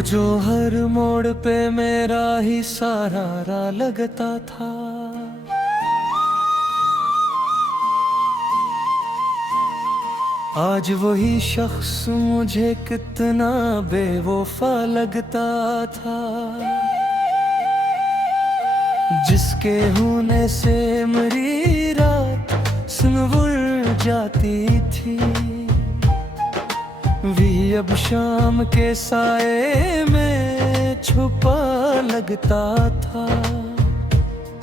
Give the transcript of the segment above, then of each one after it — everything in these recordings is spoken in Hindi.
वो जो हर मोड़ पे मेरा ही सहारा लगता था। आज वही शख्स मुझे कितना बेवफा लगता था। जिसके होने से मेरी रात सुनवर जाती थी, भी अब शाम के साए में छुपा लगता था।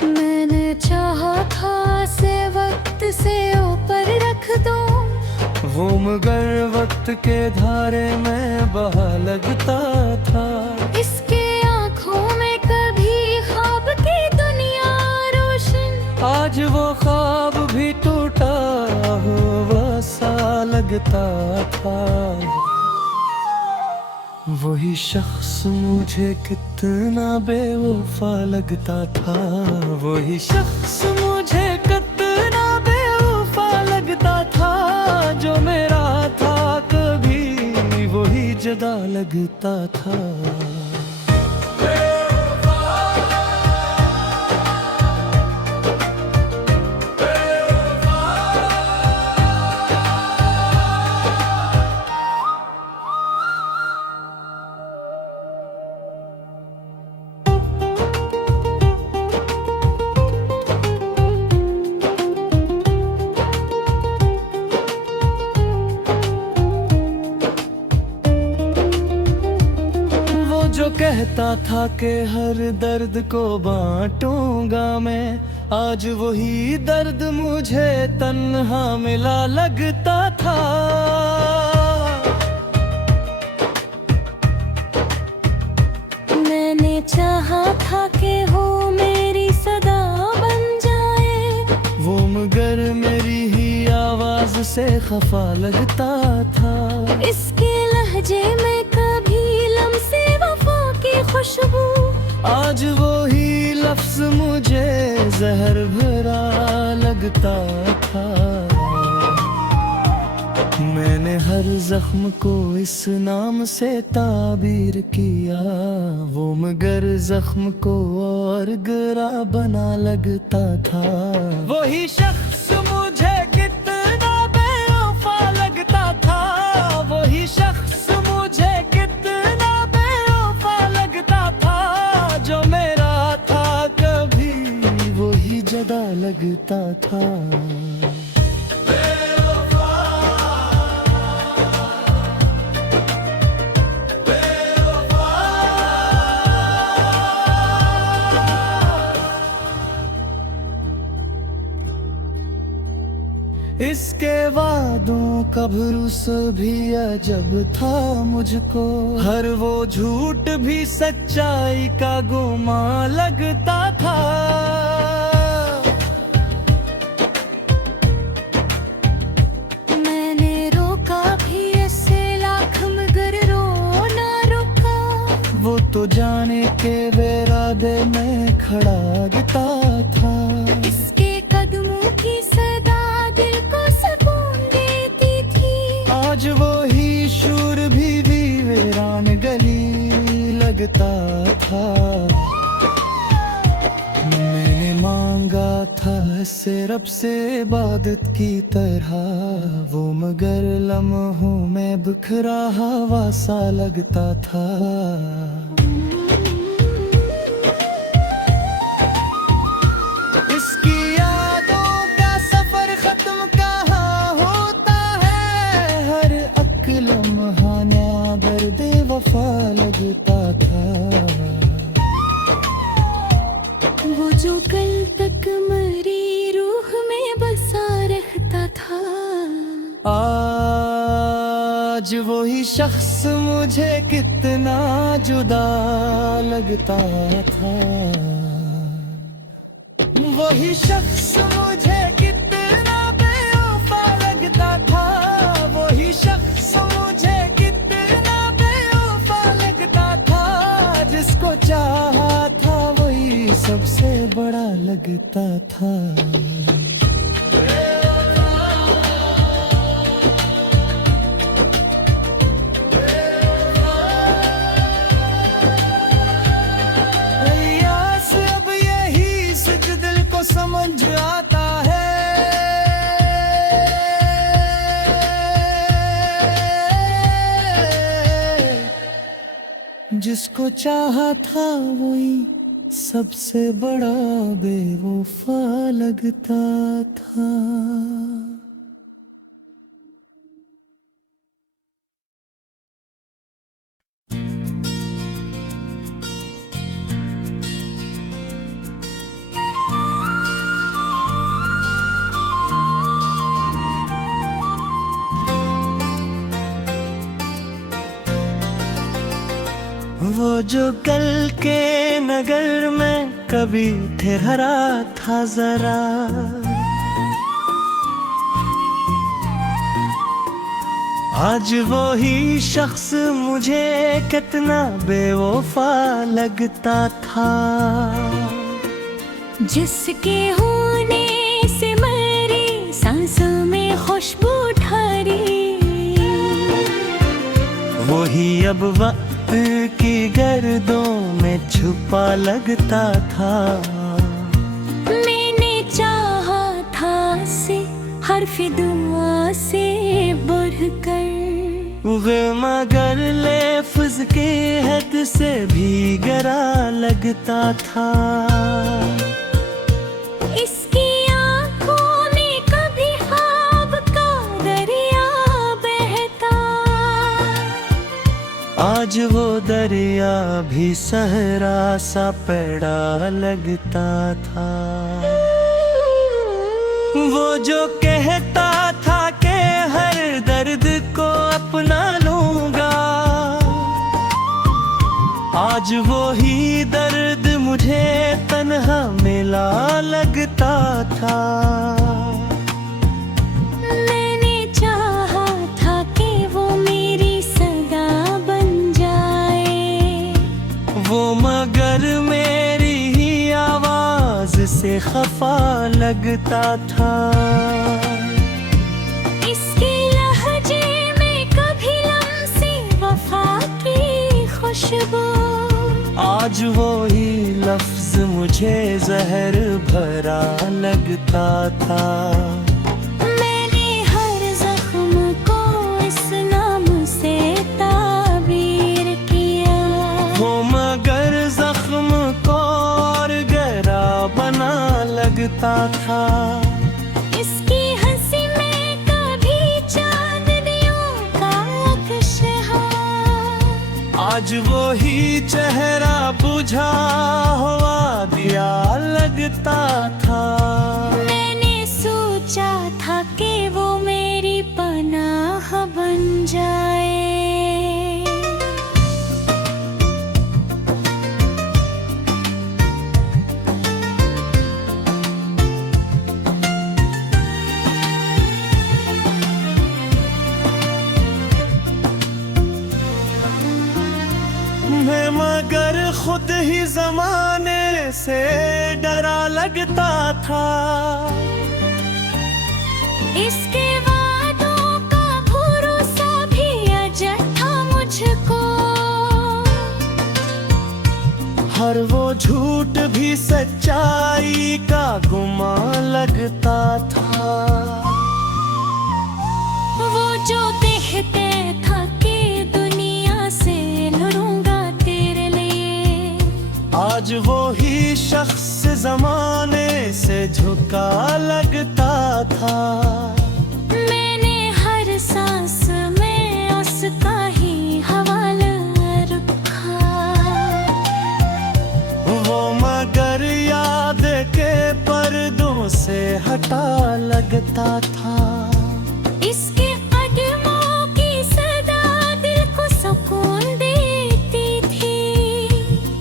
मैंने चाहा था से वक्त से ऊपर रख दो, वो मगर वक्त के धारे में बहा लगता था। इसके आँखों में कभी ख्वाब की दुनिया रोशन, आज वो ख्वाब भी टूटा हुआ सा लगता था। वही शख्स मुझे कितना बेवफा लगता था। वही शख्स मुझे कितना बेवफा लगता था। जो मेरा था कभी वही जुदा लगता था। जो कहता था कि हर दर्द को बांटूंगा मैं, आज वही दर्द मुझे तन्हा मिला लगता था। मैंने चाहा था कि वो मेरी सदा बन जाए, वो मगर मेरी ही आवाज से खफा लगता था। इसके लहजे में कभी लम्से वफा की खुशबू, आज वो ही लफ्ज मुझे जहर भरा लगता था। मैंने हर जख्म को इस नाम से ताबीर किया, वो मगर जख्म को और गहरा बना लगता था। वही शख्स मुझे कितना बेवफा लगता था। वही शख्स मुझे कितना बेवफा लगता था। जो मेरा था कभी वही जुदा लगता था। इसके वादों का भरोसा भी अजब था मुझको। हर वो झूठ भी सच्चाई का गुमा लगता था। मैंने रोका भी ऐसे लाख मगर रो ना रुका, वो तो जाने के बेरादे में खड़ा गिता था। इसके कदमों की सदा दिल को सुकून देती थी। आज वो ही शूर भी वीरान गली लगता था। मैंने मांगा था से रब से इबादत की तरह, वो मगर लम्हों में बिखरा हवा सा लगता था। इसकी यादों का सफर खत्म कहाँ होता है। हर एक लम्हा नया दर्द वफा लगता था। वो जो कल तक मरी रूह में बसा रहता था, आज वही शख्स मुझे कितना जुदा लगता था। वही शख्स मुझे कितना बेवफा लगता था। वही शख्स मुझे कितना बेवफा लगता था। जिसको चाहा था वही सबसे बड़ा लगता था। जिसको चाहा था वही सबसे बड़ा बेवफा लगता था। वो जो कल के नगर में कभी ठहरा था जरा, आज वो ही शख्स मुझे कितना बेवफा लगता था। जिसके होने से मेरी सांसों में खुशबू ठारी, वही अब वक्त की गर्दों में छुपा लगता था। मैंने चाहा था से हर्फ दुआ से बढ़कर, मगर लफ्ज़ के हद से भी गहरा लगता था। इसकी आंखों में कभी ख्वाब का दरिया बहता, आज वो दरिया भी सहरा सा पड़ा लगता था। वो जो कहता था कि हर दर्द को अपना लूंगा, आज वो ही दर्द मुझे तन्हा मिला लगता था। मैंने चाहा था कि वो मेरी सदा बन जाए, वो मगर मेरी ही आवाज से खफा लगता था। इसके लहजे में कभी लम्सी वफा की खुशबू, आज वो ही लफ्ज मुझे जहर भरा लगता था। मैंने हर जख्म को इस नाम से ताबीर किया, वो मगर जख्म को और गहरा बना लगता था। इसकी हंसी में कभी चांदनियों का अक्श है, आज वो ही चेहरा बुझा हुआ दिया लगता था। मैंने सोचा था कि वो मेरी पनाह बन जाए। मैं मगर खुद ही जमाने से डरा लगता था। इसके वादों का भरोसा भी अजब था मुझको, हर वो झूठ भी सच्चाई का गुमान लगता था। वो जो कहते था कि दुनिया से लड़ूंगा तेरे लिए, आज वो ही शख्स जमाने से झुका लगता था। मैंने हर सांस में उसका ही हवाला रखा, वो मगर याद के पर्दों से हटा लगता था। इसके कदमों की सदा दिल को सुकून देती थी,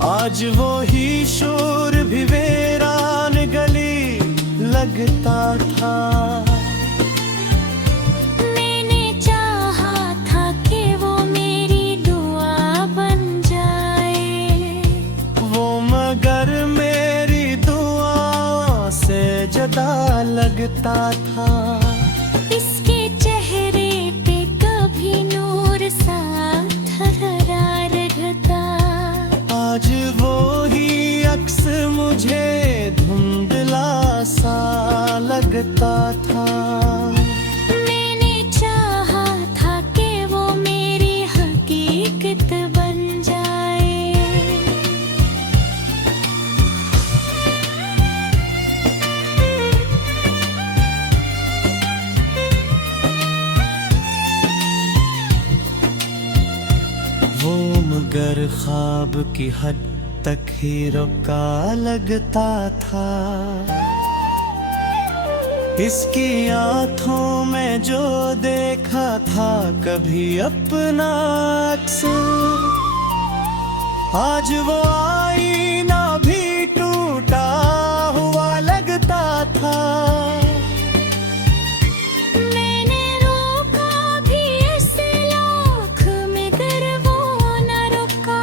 आज वो ही शोर भी वीरान गली लगता था। मैंने चाहा था कि वो मेरी दुआ बन जाए, वो मगर मेरी दुआ से जदा लगता था। इसके चेहरे पे कभी नूर सा ठहरा रहता, आज वो ही अक्स मुझे धुंधला सा लगता था। मैंने चाहा था कि वो मेरी हकीकत बन जाए, मगर ख्वाब की हद तक ही रुका लगता था। इसकी आंखों में जो देखा था कभी अपना अक्स, आज वो आईना भी टूटा हुआ लगता था। मैंने रोका भी इस लाख मगर वो न रुका।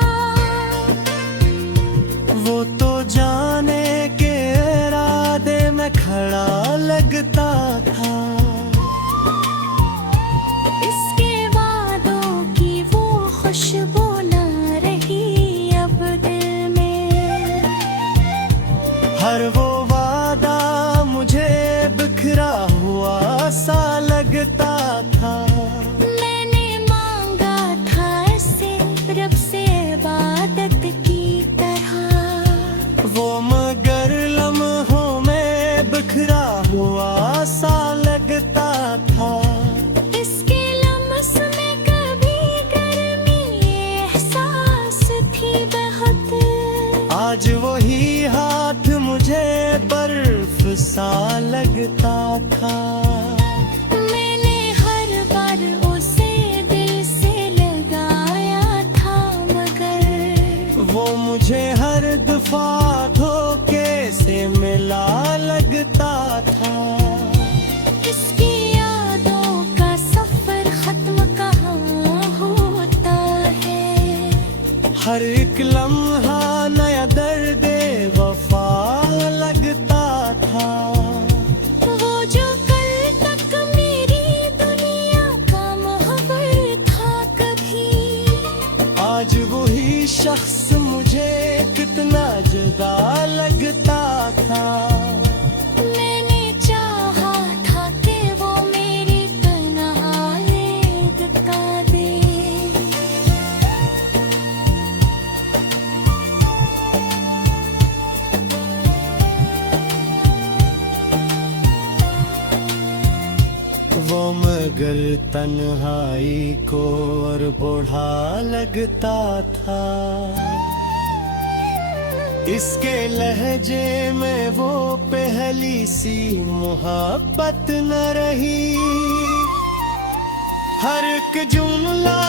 वो तो जाने के इरादे में खड़ा लगता था। इसके वादों की वो खुशबू न रही अब दिल में। हर वो वादा मुझे बिखरा हुआ सा लगता था। मैंने मांगा था इसे रब से इबादत की तरह। वो मगर लम्हों में बिखरा हुआ सा लगता था। इसके लम्स में कभी गर्मी एहसास थी बहुत। आज वही हाथ मुझे बर्फ सा लगता था। मैंने हर बार उसे दिल से लगाया था मगर वो मुझे हर दफा धोखे से मिला लगता था। इसकी यादों का सफर खत्म कहाँ होता है। हर एक लम्हा नया दर्द वफा लगता था। वो जो कल तक मेरी दुनिया का मुहव्वर था कभी, आज वही शख्स मुझे कितना जुदा लगता था। मैंने चाहा था कि वो मेरी तन्हाई दिखा दे। वो मगर तन्हाई को और बूढ़ा लगता था। इसके लहजे में वो पहली सी मोहब्बत न रही। हर एक जुमला